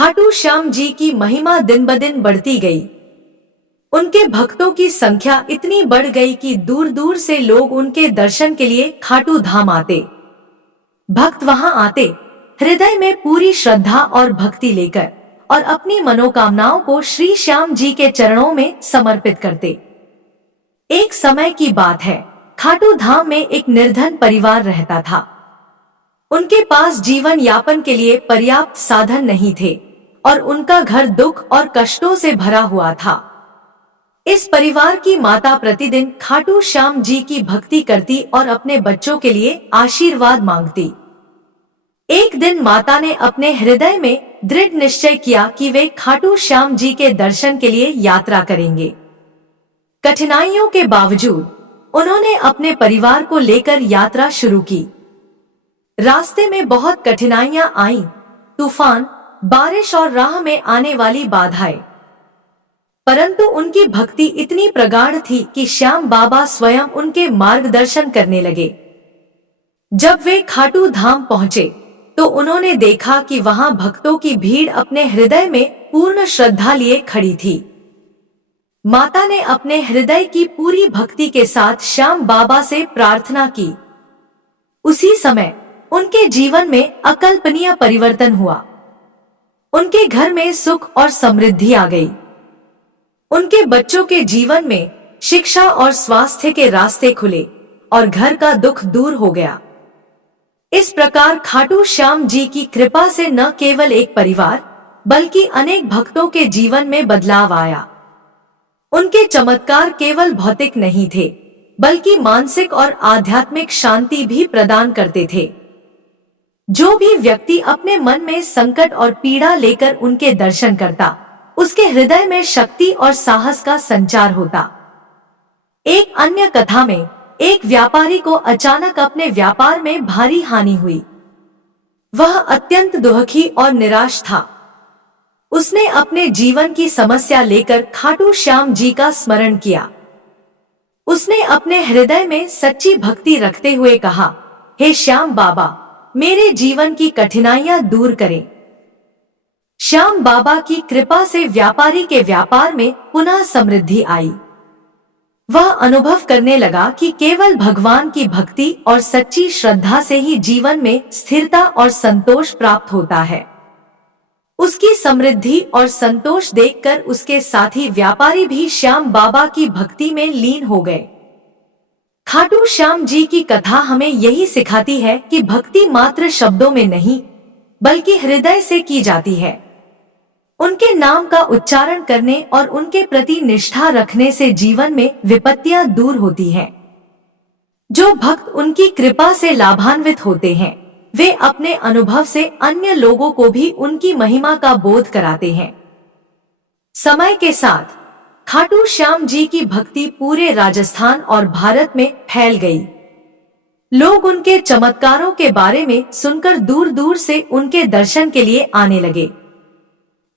खाटू श्याम जी की महिमा दिन ब दिन बढ़ती गई। उनके भक्तों की संख्या इतनी बढ़ गई कि दूर दूर से लोग उनके दर्शन के लिए खाटू धाम आते। भक्त वहां आते हृदय में पूरी श्रद्धा और भक्ति लेकर और अपनी मनोकामनाओं को श्री श्याम जी के चरणों में समर्पित करते। एक समय की बात है, खाटू धाम में एक निर्धन परिवार रहता था। उनके पास जीवन यापन के लिए पर्याप्त साधन नहीं थे और उनका घर दुख और कष्टों से भरा हुआ था। इस परिवार की माता प्रतिदिन खाटू श्याम जी की भक्ति करती और अपने बच्चों के लिए आशीर्वाद मांगती। एक दिन माता ने अपने हृदय में दृढ़ निश्चय किया कि वे खाटू श्याम जी के दर्शन के लिए यात्रा करेंगे। कठिनाइयों के बावजूद उन्होंने अपने परिवार को लेकर यात्रा शुरू की। रास्ते में बहुत कठिनाइयां आईं, तूफान, बारिश और राह में आने वाली बाधाएं, परंतु उनकी भक्ति इतनी प्रगाढ़ थी कि श्याम बाबा स्वयं उनके मार्गदर्शन करने लगे। जब वे खाटू धाम पहुंचे तो उन्होंने देखा कि वहां भक्तों की भीड़ अपने हृदय में पूर्ण श्रद्धा लिए खड़ी थी। माता ने अपने हृदय की पूरी भक्ति के साथ श्याम बाबा से प्रार्थना की। उसी समय उनके जीवन में अकल्पनीय परिवर्तन हुआ। उनके घर में सुख और समृद्धि आ गई। उनके बच्चों के जीवन में शिक्षा और स्वास्थ्य के रास्ते खुले और घर का दुख दूर हो गया। इस प्रकार खाटू श्याम जी की कृपा से न केवल एक परिवार बल्कि अनेक भक्तों के जीवन में बदलाव आया। उनके चमत्कार केवल भौतिक नहीं थे बल्कि मानसिक और आध्यात्मिक शांति भी प्रदान करते थे। जो भी व्यक्ति अपने मन में संकट और पीड़ा लेकर उनके दर्शन करता, उसके हृदय में शक्ति और साहस का संचार होता। एक अन्य कथा में एक व्यापारी को अचानक अपने व्यापार में भारी हानि हुई। वह अत्यंत दुखी और निराश था। उसने अपने जीवन की समस्या लेकर खाटू श्याम जी का स्मरण किया। उसने अपने हृदय में सच्ची भक्ति रखते हुए कहा, हे श्याम बाबा, मेरे जीवन की कठिनाइयां दूर करें। श्याम बाबा की कृपा से व्यापारी के व्यापार में पुनः समृद्धि आई। वह अनुभव करने लगा कि केवल भगवान की भक्ति और सच्ची श्रद्धा से ही जीवन में स्थिरता और संतोष प्राप्त होता है। उसकी समृद्धि और संतोष देखकर उसके साथी व्यापारी भी श्याम बाबा की भक्ति में लीन हो गए। खाटू श्याम जी की कथा हमें यही सिखाती है कि भक्ति मात्र शब्दों में नहीं बल्कि हृदय से की जाती है। उनके नाम का उच्चारण करने और उनके प्रति निष्ठा रखने से जीवन में विपत्तियां दूर होती हैं। जो भक्त उनकी कृपा से लाभान्वित होते हैं, वे अपने अनुभव से अन्य लोगों को भी उनकी महिमा का बोध कराते हैं। समय के साथ खाटू श्याम जी की भक्ति पूरे राजस्थान और भारत में फैल गई। लोग उनके चमत्कारों के बारे में सुनकर दूर दूर से उनके दर्शन के लिए आने लगे।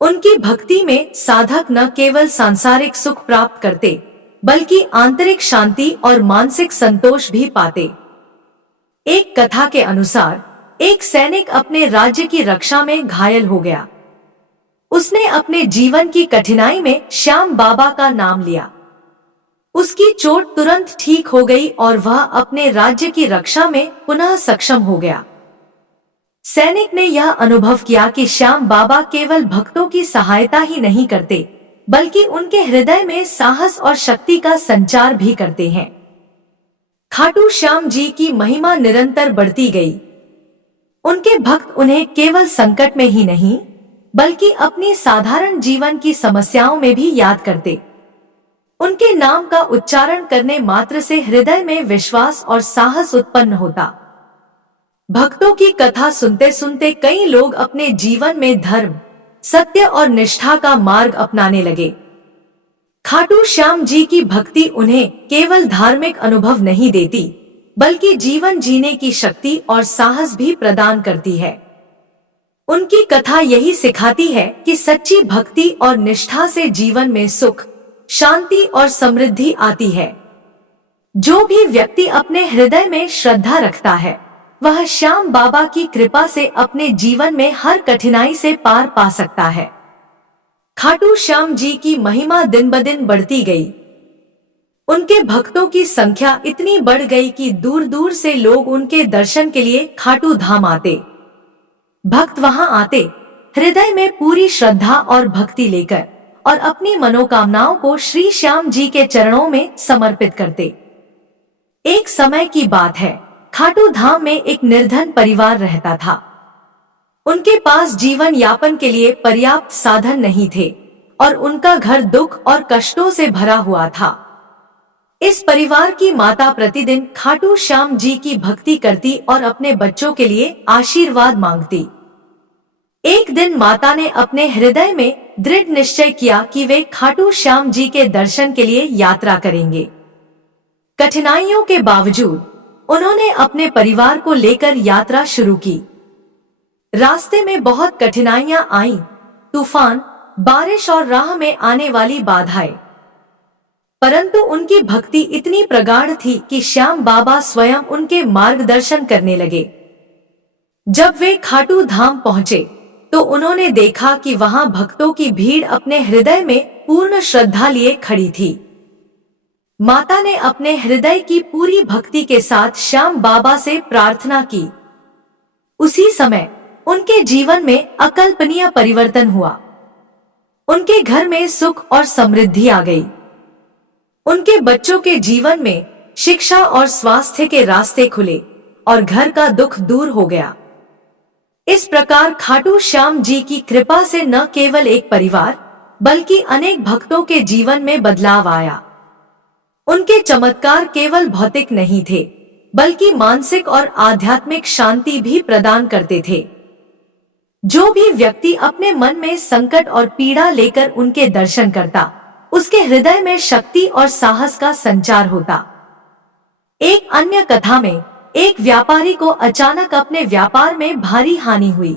उनकी भक्ति में साधक न केवल सांसारिक सुख प्राप्त करते बल्कि आंतरिक शांति और मानसिक संतोष भी पाते। एक कथा के अनुसार एक सैनिक अपने राज्य की रक्षा में घायल हो गया। उसने अपने जीवन की कठिनाई में श्याम बाबा का नाम लिया। उसकी चोट तुरंत ठीक हो गई और वह अपने राज्य की रक्षा में पुनः सक्षम हो गया। सैनिक ने यह अनुभव किया कि श्याम बाबा केवल भक्तों की सहायता ही नहीं करते बल्कि उनके हृदय में साहस और शक्ति का संचार भी करते हैं। खाटू श्याम जी की महिमा निरंतर बढ़ती गई। उनके भक्त उन्हें केवल संकट में ही नहीं बल्कि अपनी साधारण जीवन की समस्याओं में भी याद करते। उनके नाम का उच्चारण करने मात्र से हृदय में विश्वास और साहस उत्पन्न होता। भक्तों की कथा सुनते सुनते कई लोग अपने जीवन में धर्म, सत्य और निष्ठा का मार्ग अपनाने लगे। खाटू श्याम जी की भक्ति उन्हें केवल धार्मिक अनुभव नहीं देती बल्कि जीवन जीने की शक्ति और साहस भी प्रदान करती है। उनकी कथा यही सिखाती है कि सच्ची भक्ति और निष्ठा से जीवन में सुख, शांति और समृद्धि आती है। जो भी व्यक्ति अपने हृदय में श्रद्धा रखता है, वह श्याम बाबा की कृपा से अपने जीवन में हर कठिनाई से पार पा सकता है। खाटू श्याम जी की महिमा दिन ब दिन बढ़ती गई। उनके भक्तों की संख्या इतनी बढ़ गई कि दूर दूर से लोग उनके दर्शन के लिए खाटू धाम आते। भक्त वहां आते हृदय में पूरी श्रद्धा और भक्ति लेकर और अपनी मनोकामनाओं को श्री श्याम जी के चरणों में समर्पित करते। एक समय की बात है, खाटू धाम में एक निर्धन परिवार रहता था। उनके पास जीवन यापन के लिए पर्याप्त साधन नहीं थे और उनका घर दुख और कष्टों से भरा हुआ था। इस परिवार की माता प्रतिदिन खाटू श्याम जी की भक्ति करती और अपने बच्चों के लिए आशीर्वाद मांगती। एक दिन माता ने अपने हृदय में दृढ़ निश्चय किया कि वे खाटू श्याम जी के दर्शन के लिए यात्रा करेंगे। कठिनाइयों के बावजूद उन्होंने अपने परिवार को लेकर यात्रा शुरू की। रास्ते में बहुत कठिनाइयां आईं, तूफान, बारिश और राह में आने वाली बाधाएं, परंतु उनकी भक्ति इतनी प्रगाढ़ थी कि श्याम बाबा स्वयं उनके मार्गदर्शन करने लगे। जब वे खाटू धाम पहुंचे तो उन्होंने देखा कि वहां भक्तों की भीड़ अपने हृदय में पूर्ण श्रद्धा लिए खड़ी थी। माता ने अपने हृदय की पूरी भक्ति के साथ श्याम बाबा से प्रार्थना की। उसी समय उनके जीवन में अकल्पनीय परिवर्तन हुआ। उनके घर में सुख और समृद्धि आ गई। उनके बच्चों के जीवन में शिक्षा और स्वास्थ्य के रास्ते खुले और घर का दुख दूर हो गया। इस प्रकार खाटू श्याम जी की कृपा से न केवल एक परिवार बल्कि अनेक भक्तों के जीवन में बदलाव आया। उनके चमत्कार केवल भौतिक नहीं थे बल्कि मानसिक और आध्यात्मिक शांति भी प्रदान करते थे। जो भी व्यक्ति अपने मन में संकट और पीड़ा लेकर उनके दर्शन करता, उसके हृदय में शक्ति और साहस का संचार होता। एक अन्य कथा में एक व्यापारी को अचानक अपने व्यापार में भारी हानि हुई।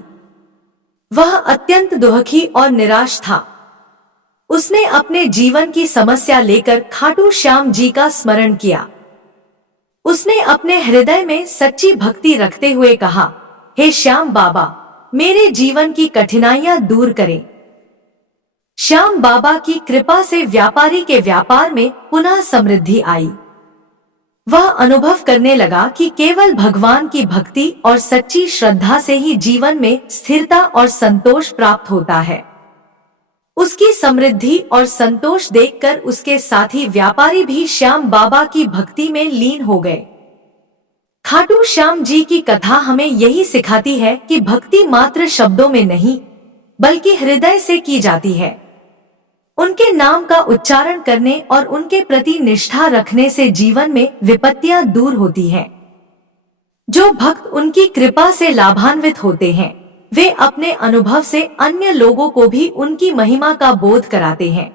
वह अत्यंत दुखी और निराश था। उसने अपने जीवन की समस्या लेकर खाटू श्याम जी का स्मरण किया। उसने अपने हृदय में सच्ची भक्ति रखते हुए कहा, हे श्याम बाबा, मेरे जीवन की कठिनाइयां दूर करें। श्याम बाबा की कृपा से व्यापारी के व्यापार में पुनः समृद्धि आई। वह अनुभव करने लगा कि केवल भगवान की भक्ति और सच्ची श्रद्धा से ही जीवन में स्थिरता और संतोष प्राप्त होता है। उसकी समृद्धि और संतोष देखकर उसके साथी व्यापारी भी श्याम बाबा की भक्ति में लीन हो गए। खाटू श्याम जी की कथा हमें यही सिखाती है कि भक्ति मात्र शब्दों में नहीं बल्कि हृदय से की जाती है। उनके नाम का उच्चारण करने और उनके प्रति निष्ठा रखने से जीवन में विपत्तियां दूर होती हैं। जो भक्त उनकी कृपा से लाभान्वित होते हैं, वे अपने अनुभव से अन्य लोगों को भी उनकी महिमा का बोध कराते हैं।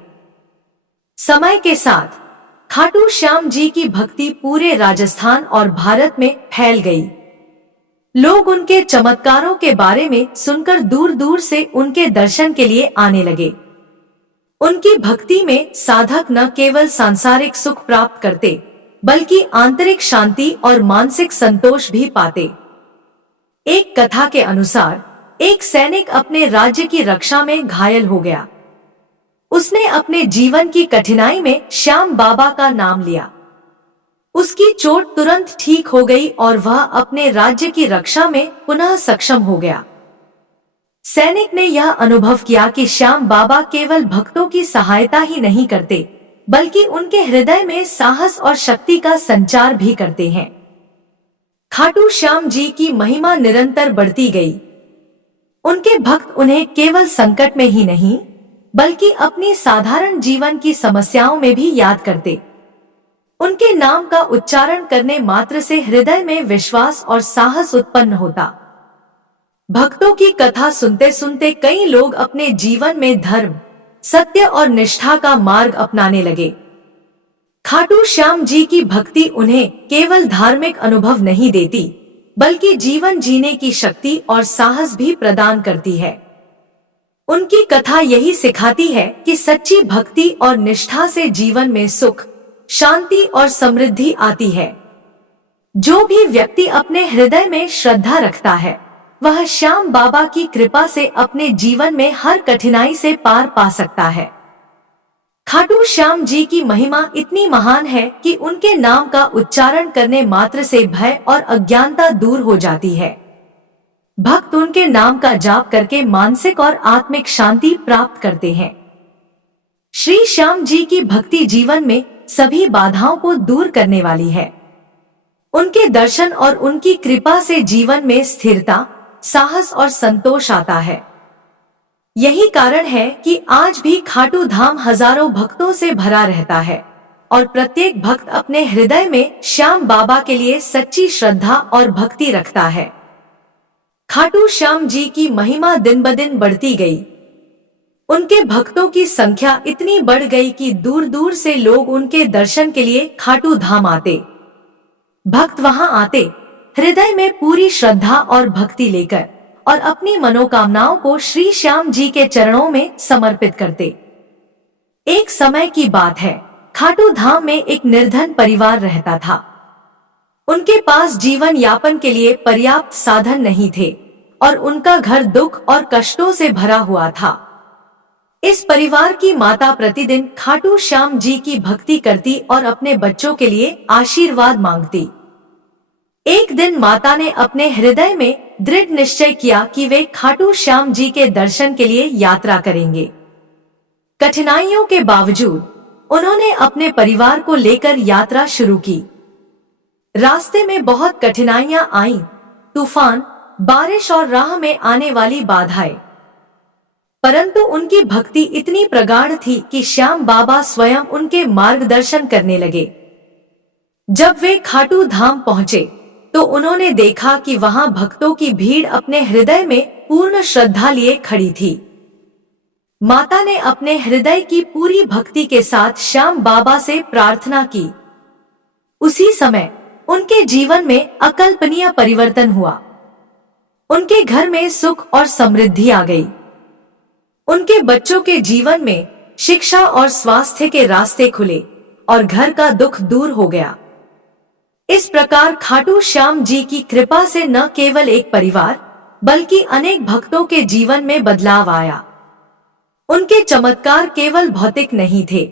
समय के साथ खाटू श्याम जी की भक्ति पूरे राजस्थान और भारत में फैल गई। लोग उनके चमत्कारों के बारे में सुनकर दूर दूर से उनके दर्शन के लिए आने लगे। उनकी भक्ति में साधक न केवल सांसारिक सुख प्राप्त करते बल्कि आंतरिक शांति और मानसिक संतोष भी पाते। एक कथा के अनुसार एक सैनिक अपने राज्य की रक्षा में घायल हो गया। उसने अपने जीवन की कठिनाई में श्याम बाबा का नाम लिया। उसकी चोट तुरंत ठीक हो गई और वह अपने राज्य की रक्षा में पुनः सक्षम हो गया। सैनिक ने यह अनुभव किया कि श्याम बाबा केवल भक्तों की सहायता ही नहीं करते बल्कि उनके हृदय में साहस और शक्ति का संचार भी करते हैं। खाटू श्याम जी की महिमा निरंतर बढ़ती गई। उनके भक्त उन्हें केवल संकट में ही नहीं बल्कि अपनी साधारण जीवन की समस्याओं में भी याद करते। उनके नाम का उच्चारण करने मात्र से हृदय में विश्वास और साहस उत्पन्न होता। भक्तों की कथा सुनते सुनते कई लोग अपने जीवन में धर्म, सत्य और निष्ठा का मार्ग अपनाने लगे। खाटू श्याम जी की भक्ति उन्हें केवल धार्मिक अनुभव नहीं देती बल्कि जीवन जीने की शक्ति और साहस भी प्रदान करती है। उनकी कथा यही सिखाती है कि सच्ची भक्ति और निष्ठा से जीवन में सुख, शांति और समृद्धि आती है। जो भी व्यक्ति अपने हृदय में श्रद्धा रखता है वह श्याम बाबा की कृपा से अपने जीवन में हर कठिनाई से पार पा सकता है। खाटू श्याम जी की महिमा इतनी महान है कि उनके नाम का उच्चारण करने मात्र से भय और अज्ञानता दूर हो जाती है। भक्त उनके नाम का जाप करके मानसिक और आत्मिक शांति प्राप्त करते हैं। श्री श्याम जी की भक्ति जीवन में सभी बाधाओं को दूर करने वाली है। उनके दर्शन और उनकी कृपा से जीवन में स्थिरता, साहस और संतोष आता है। यही कारण है कि आज भी खाटू धाम हजारों भक्तों से भरा रहता है और प्रत्येक भक्त अपने हृदय में श्याम बाबा के लिए सच्ची श्रद्धा और भक्ति रखता है। खाटू श्याम जी की महिमा दिन ब दिन बढ़ती गई। उनके भक्तों की संख्या इतनी बढ़ गई कि दूर दूर से लोग उनके दर्शन के लिए खाटू धाम आते। भक्त वहां आते हृदय में पूरी श्रद्धा और भक्ति लेकर और अपनी मनोकामनाओं को श्री श्याम जी के चरणों में समर्पित करते। एक समय की बात है, खाटू धाम में एक निर्धन परिवार रहता था। उनके पास जीवन यापन के लिए पर्याप्त साधन नहीं थे और उनका घर दुख और कष्टों से भरा हुआ था। इस परिवार की माता प्रतिदिन खाटू श्याम जी की भक्ति करती और अपने बच्चों के लिए आशीर्वाद मांगती। एक दिन माता ने अपने हृदय में दृढ़ निश्चय किया कि वे खाटू श्याम जी के दर्शन के लिए यात्रा करेंगे। कठिनाइयों के बावजूद उन्होंने अपने परिवार को लेकर यात्रा शुरू की। रास्ते में बहुत कठिनाइयां आईं, तूफान, बारिश और राह में आने वाली बाधाएं, परंतु उनकी भक्ति इतनी प्रगाढ़ थी कि श्याम बाबा स्वयं उनके मार्गदर्शन करने लगे। जब वे खाटू धाम पहुंचे तो उन्होंने देखा कि वहां भक्तों की भीड़ अपने हृदय में पूर्ण श्रद्धा लिए खड़ी थी। माता ने अपने हृदय की पूरी भक्ति के साथ श्याम बाबा से प्रार्थना की। उसी समय उनके जीवन में अकल्पनीय परिवर्तन हुआ। उनके घर में सुख और समृद्धि आ गई। उनके बच्चों के जीवन में शिक्षा और स्वास्थ्य के रास्ते खुले और घर का दुख दूर हो गया। इस प्रकार खाटू श्याम जी की कृपा से न केवल एक परिवार बल्कि अनेक भक्तों के जीवन में बदलाव आया। उनके चमत्कार केवल भौतिक नहीं थे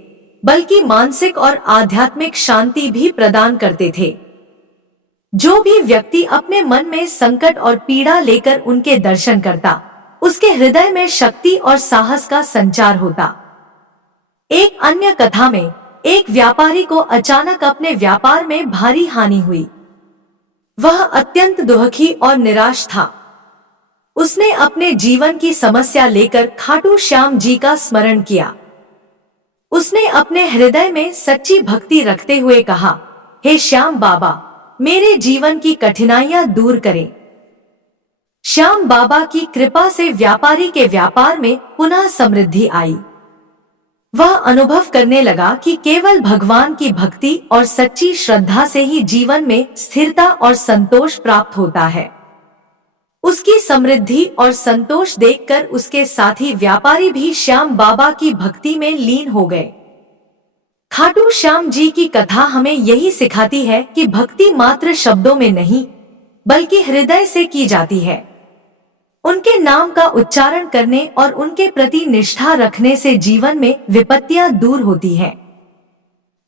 बल्कि मानसिक और आध्यात्मिक शांति भी प्रदान करते थे। जो भी व्यक्ति अपने मन में संकट और पीड़ा लेकर उनके दर्शन करता, उसके हृदय में शक्ति और साहस का संचार होता। एक अन्य कथा में एक व्यापारी को अचानक अपने व्यापार में भारी हानि हुई। वह अत्यंत दुखी और निराश था। उसने अपने जीवन की समस्या लेकर खाटू श्याम जी का स्मरण किया। उसने अपने हृदय में सच्ची भक्ति रखते हुए कहा, हे श्याम बाबा, मेरे जीवन की कठिनाइयां दूर करें। श्याम बाबा की कृपा से व्यापारी के व्यापार में पुनः समृद्धि आई। वह अनुभव करने लगा कि केवल भगवान की भक्ति और सच्ची श्रद्धा से ही जीवन में स्थिरता और संतोष प्राप्त होता है। उसकी समृद्धि और संतोष देखकर उसके साथी व्यापारी भी श्याम बाबा की भक्ति में लीन हो गए। खाटू श्याम जी की कथा हमें यही सिखाती है कि भक्ति मात्र शब्दों में नहीं बल्कि हृदय से की जाती है। उनके नाम का उच्चारण करने और उनके प्रति निष्ठा रखने से जीवन में विपत्तियां दूर होती हैं।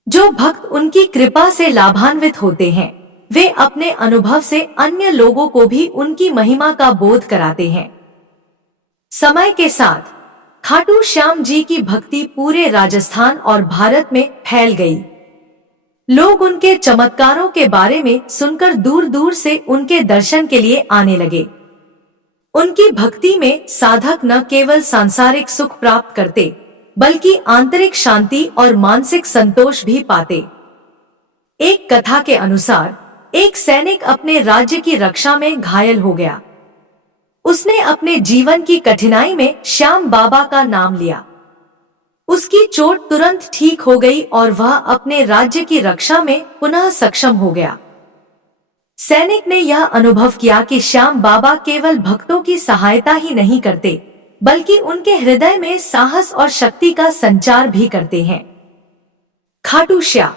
जो भक्त उनकी कृपा से लाभान्वित होते हैं, वे अपने अनुभव से अन्य लोगों को भी उनकी महिमा का बोध कराते हैं। समय के साथ खाटू श्याम जी की भक्ति पूरे राजस्थान और भारत में फैल गई। लोग उनके चमत्कारों के बारे में सुनकर दूर दूर से उनके दर्शन के लिए आने लगे। उनकी भक्ति में साधक न केवल सांसारिक सुख प्राप्त करते बल्कि आंतरिक शांति और मानसिक संतोष भी पाते। एक कथा के अनुसार एक सैनिक अपने राज्य की रक्षा में घायल हो गया। उसने अपने जीवन की कठिनाई में श्याम बाबा का नाम लिया। उसकी चोट तुरंत ठीक हो गई और वह अपने राज्य की रक्षा में पुनः सक्षम हो गया। सैनिक ने यह अनुभव किया कि श्याम बाबा केवल भक्तों की सहायता ही नहीं करते बल्कि उनके हृदय में साहस और शक्ति का संचार भी करते हैं। खाटू श्याम